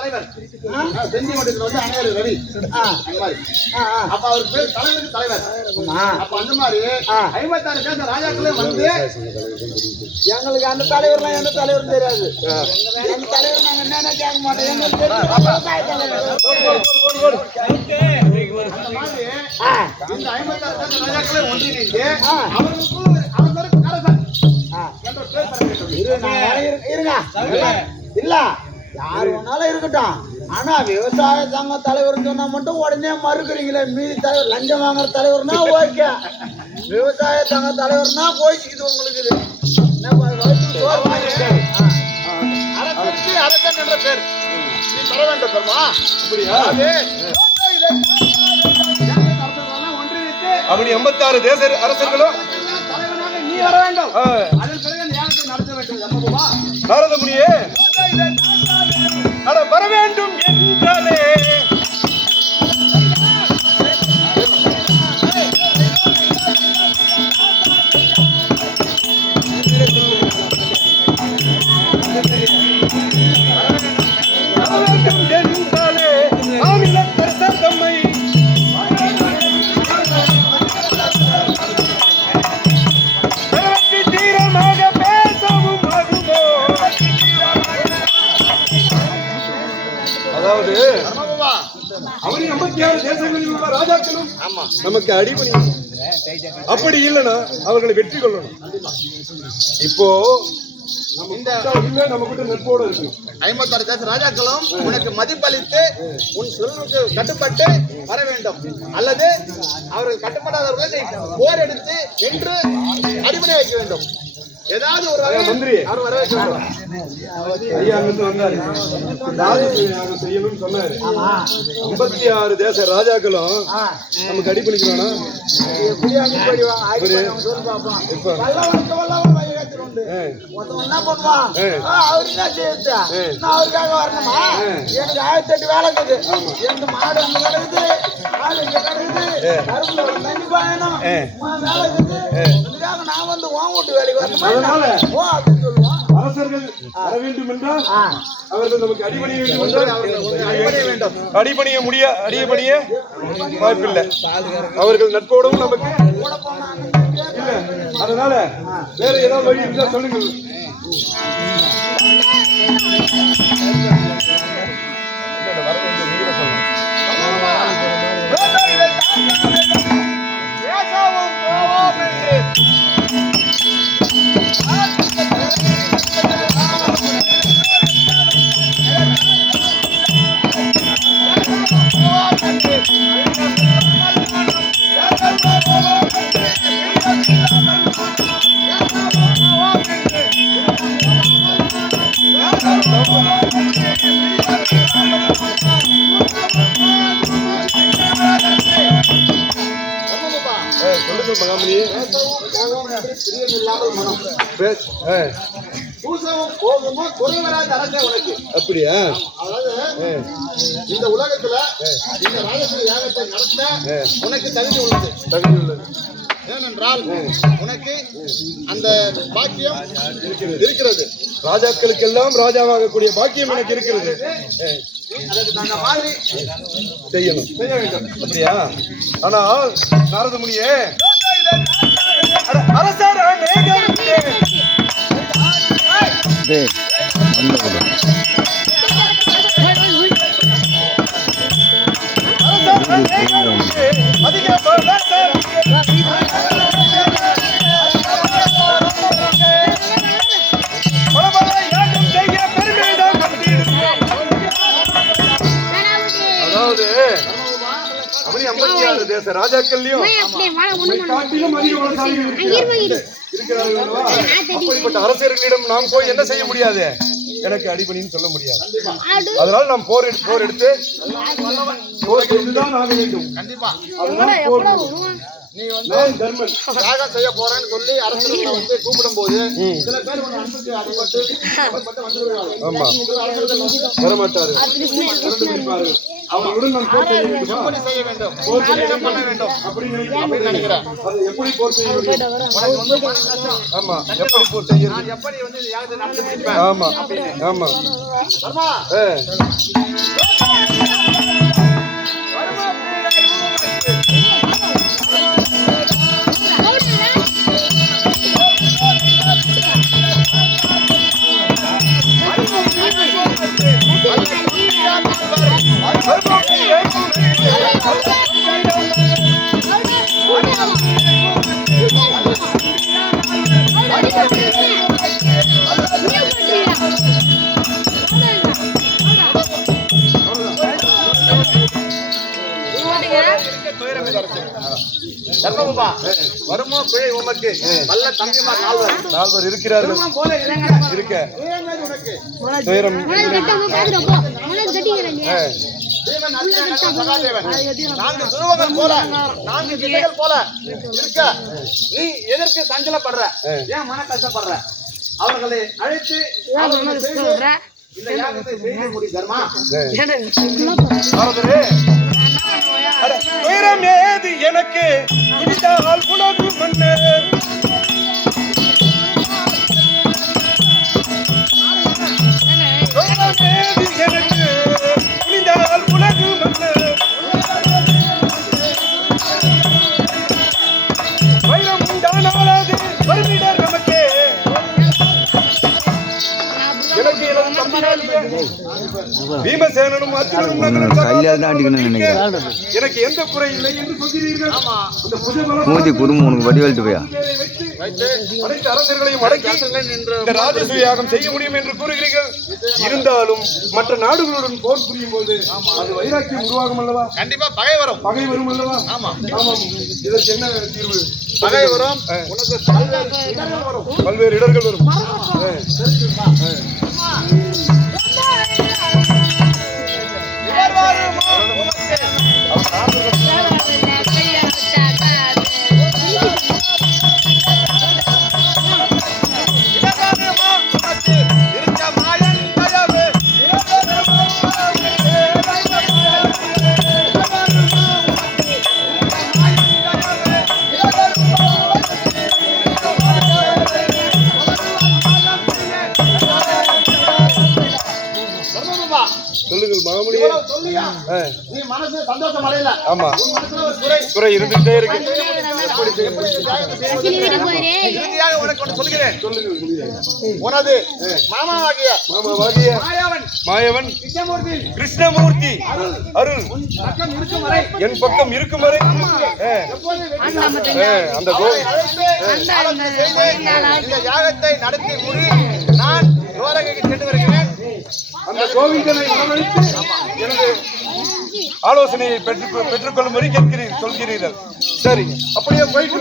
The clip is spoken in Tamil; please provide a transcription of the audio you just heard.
தலைவர் செஞ்சி மண்டலத்துல வந்து அணையாரு ரவி அப்ப அவருக்கு பேர் தலைவருக்கு தலைவர். அப்ப அந்த மாதிரி 56 தேச ராஜாக்களே வந்து எங்களுக்கு அந்த தலைவர்லாம் எந்த தலைவரும் தெரியாது. அந்த தலைவர் நாங்க என்னன்னா கேட்க மாட்டோம். எங்களுக்கு தெரியும் அந்த மாதிரி இந்த 56 தேச ராஜாக்களே ஒன்றிணைந்து அவர்களுக்கு அவர்களுக்கு அரசன் என்ற பேர் தர வேண்டும். இருங்க இல்ல யாரு வேணாலும் இருக்கட்டும். ஆனா விவசாய சங்க தலைவர் சொன்னா மட்டும் உடனே மறுக்கிறீங்களே. மீதி தலைவர் லஞ்சம் வாங்குற தலைவர்னா ஓகே, விவசாய சங்க தலைவர்னா கோச்சிக்குது உங்களுக்கு. அரசனுக்கு அரசன் என்ற பேர் நீ தர வேண்டும் பெருமா. அப்படி 86 தேச அரசர்களும் தலைவனாக நீ வர வேண்டும். அதன் பிறகு ஞானத்தை நடத்த வேண்டும். நாரத முனியே வர வேண்டும் என்றாலே தம்மை தீரமாக பேசவும் ஆகுமோ. அதாவது அவர் 86 தேசங்களில் உள்ள ராஜாக்களும் நமக்கு அடிபணி. அப்படி இல்லைன்னா அவர்களை வெற்றி கொள்ளணும். இப்போ நம்ம கிட்ட நட்போட இருக்கு. 56 தேச ராஜாக்களும் உனக்கு மதிப்பளித்து உன் சொல்லுக்கு கட்டுப்பட்டு வர வேண்டும். அல்லது அவர்கள் கட்டுப்படாதவர்களை போர் எடுத்து என்று அடிப்படை வைக்க வேண்டும். ஏதாவது ஒரு வகை மந்திரி அவர் வர வைக்க வேண்டும். ஐயா அங்கிருந்து வந்தாரு, செய்யணும்னு சொன்னாரு. 56 தேச ராஜாக்களும் நமக்கு அடிப்பணிக்கிறானா? என்ன பண்ணுவான் அவரு என்ன செய்யுது? நான் அவருக்காக வரணுமா? எனக்கு 1008 வேலை இருக்குது. எங்க மாடு அங்க கிடக்குது, ஆள் இங்க கிடக்குது, கரும்புல ஒரு தண்ணி பாயணும், வேலை இருக்குது. அதுக்காக நான் வந்து ஓன் வீட்டு வேலைக்கு வரணுமா? ஓ அப்படின்னு சொல்லுவான். அரசர்கள் வர வேண்டும் என்றால் அவர்கள் நமக்கு அடிபணிய வேண்டும். அடிபணிய வாய்ப்பில்லை. அவர்கள் நட்போடும் நமக்கு இல்ல. அதனால வேற ஏதாவது வழி இருந்தா சொல்லுங்கள். அப்படியா? அதாவது இந்த உலகத்துல இந்த ராஜசூய யாகத்தை நடத்த உனக்கு தகுதி உள்ளது. ஏனென்றால் உனக்கு அந்த பாக்கியம் இருக்கிறது. ராஜாக்களுக்கெல்லாம் ராஜாவாகக்கூடிய பாக்கியம் எனக்கு இருக்கிறது. அதற்கு தகுந்த மாதிரி செய்ய வேண்டும். அப்படியா? ஆனால் நாரத முனியே அரசர் அதிக அதாவது அப்படி 56 தேச ராஜாக்கள்லயும் காட்டிலும் அதிக அப்படிப்பட்ட அரசர்களிடம் நாம் போய் என்ன செய்ய முடியாது? எனக்கு அடிபணின்னு சொல்ல முடியாது. அதனால நாம் போர் எடுத்து போர் எடுத்துதான் ஆக வேண்டும். கண்டிப்பா அதுதான் போர். நீ வந்து நான் தர்மன். யாகம் செய்ய போறேன்னு சொல்லி அரசர்களை வந்து கூப்பிடும் போது சில பேர் உன் அன்புக்கு அடிபட்டு வந்துருவாங்க. ஆமா, அரசர்கள் வந்து வரமாட்டாரு, திறந்து பிடிப்பாரு. அவர்களுடன் நான் போர் செய்ய வேண்டுமா? எப்படி செய்ய வேண்டும், போர் செய்ய என்ன பண்ண வேண்டும் அப்படி அப்படின்னு நினைக்கிறேன். அது எப்படி போர் செய்ய வேண்டும்? உனக்கு வந்து மன கஷ்டம். ஆமா, எப்படி போர் செய்ய? நான் எப்படி வந்து இந்த யாகத்தை நடத்தி முடிப்பேன். ஆமா ஆமா. தர்மா, தர்மபுபா, வருமோ பிழை உமக்கு வல்ல தம்பிமார் நால்வர் இருக்கிறார்கள். போல இருக்க உனக்கு துயரம். தேவன் அர்ஜுனன் சகாதேவன் நான்கு துருவங்கள் போல நான்கு திசைகள் போல இருக்க நீ எதற்கு சஞ்சலப்படுற, ஏன் மன கஷ்டப்படுற? அவர்களை அழைத்து இந்த யாகத்தை செய்து முடி தர்மா. துயரம் ஏது எனக்கு இனிதால் உலகு மன்னர். துயரம் ஏது எனக்கு இனிதால் உலகு மன்னர். வைரம் உண்டானாலது வருமிடர் நமக்கு. எனக்கு எனது தம்பினால் பீமசேனனும் அர்ஜுனனும் எனக்கு எந்த குறை இல்லை என்று சொல்கிறீர்கள். அந்த மூதி குடும்பம் உனக்கு வடிவெழுத்து போயா அனைத்து அரசர்களையும் அடக்கி இந்த ராஜசூய யாகம் செய்ய முடியும் என்று கூறுகிறீர்கள். இருந்தாலும் மற்ற நாடுகளுடன் போர் புரியும் போது அது வைராக்கியம் உருவாகும் அல்லவா? கண்டிப்பா பகை வரும். பகை வரும் அல்லவா? ஆமா ஆமாம். இதற்கு என்ன தீர்வு? பகை வரும். உனக்கு பல்வேறு இடர்கள் வரும். சொல்லுங்கள் மாமுனி. நீ மனசு சந்தோஷம் அடையல. ஆமா, உன் மனசுல ஒரு குறை குறை இருந்துட்டே இருக்கு. இறுதியாக உனக்கு ஒன்று சொல்கிறேன். சொல்லுங்கள். உனது மாமாவாகிய மாயவன் கிருஷ்ணமூர்த்தி கிருஷ்ணமூர்த்தி அருள் பக்கம் இருக்கும் வரை என் பக்கம் இருக்கும் வரை அந்த இந்த யாகத்தை நடத்தி முடி நான் துவாரகைக்கு சென்று வருகிறேன். அந்த கோவிந்தனை உணவளித்து எனது ஆலோசனையை பெற்றுக்கொள்ளும்படி சொல்கிறீர்கள். சரி, அப்படியே போயிட்டு